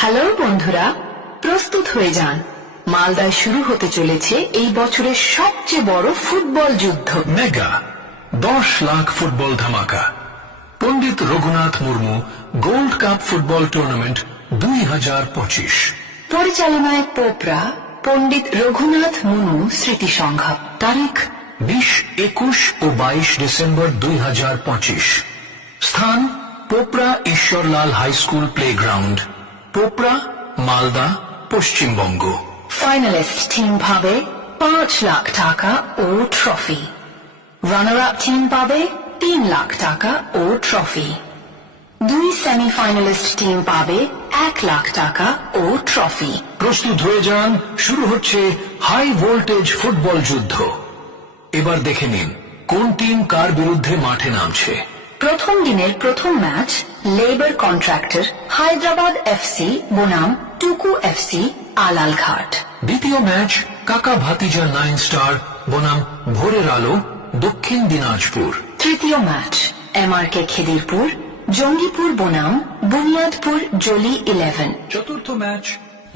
Hello বন্ধুরা, প্রস্তুত হয়ে যান। মালদায় শুরু হতে চলেছে এই বছরের সবচেয়ে বড় ফুটবল যুদ্ধ। মেগা 10 লাখ ফুটবল ধামাকা। Pandit Raghunath Murmu gold cup football tournament 2025। পরিচালনায় পোপরা পণ্ডিত রঘুনাথ মুর্মু স্মৃতি সংঘ। তারিখ 20, 21 ও 22 ডিসেম্বর 2025। স্থান Popra Ishwarlal high school playground, Popra, Malda, Paschimbanga. Finalist team পাবে 5 লাখ টাকা ও ট্রফি। রানার আপ টিম পাবে 3 লাখ টাকা ও ট্রফি। 2 সেমিফাইনালিস্ট টিম পাবে 1 লাখ টাকা ও ট্রফি। প্রস্তুত হয়ে যান, শুরু হচ্ছে হাই ভোল্টেজ ফুটবল যুদ্ধ। এবার দেখে নিন কোন টিম কার বিরুদ্ধে মাঠে নামছে। প্রথম দিনের প্রথম match labour contractor Hyderabad FC বনাম টুকু এফসি আলালঘাট। দ্বিতীয় ম্যাচ কাকা ভাতিজা 9 স্টার বনাম ভোরের আলো দক্ষিণ দিনাজপুর। তৃতীয় ম্যাচ এমআরকে খিদিরপুর জঙ্গিপুর বনাম বুনিয়াদপুর জলি 11। চতুর্থ ম্যাচ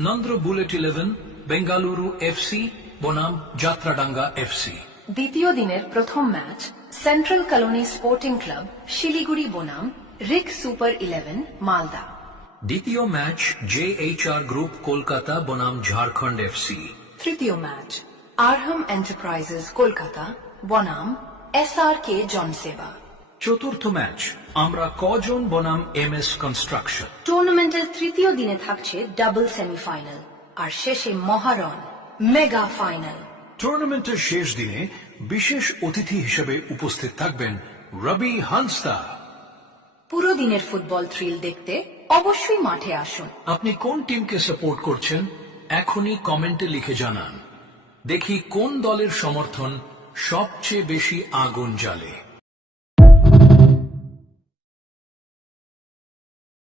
নন্দ্র বুলেট 11 বেঙ্গালুরু এফসি বনাম যাত্রাডাঙ্গা এফসি। দ্বিতীয় দিনের প্রথম match central colony sporting club Siliguri বনাম রিক সুপার 11 মালদা। দ্বিতীয় ম্যাচ জেএইচআর গ্রুপ কলকাতা বনাম ঝাড়খণ্ড এফসি। তৃতীয় ম্যাচ আরহাম এন্টারপ্রাইজেস কলকাতা বনাম এসআরকে জনসেবা। চতুর্থ ম্যাচ আমরা কজন বনাম এমএস কনস্ট্রাকশন। টুর্নামেন্টের তৃতীয় দিনে থাকছে ডাবল সেমিফাইনাল আর শেষে মহারণ মেগা ফাইনাল। টুর্নামেন্টের শেষ দিনে বিশেষ অতিথি হিসেবে উপস্থিত থাকবেন রবি হান্সদা। পুরো দিনের ফুটবল থ্রিল দেখতে অবশ্যই মাঠে আসুন। আপনি কোন টিমকে সাপোর্ট করছেন এখনই কমেন্টে লিখে জানান। দেখি কোন দলের সমর্থন সবচেয়ে বেশি আগুন জ্বালে।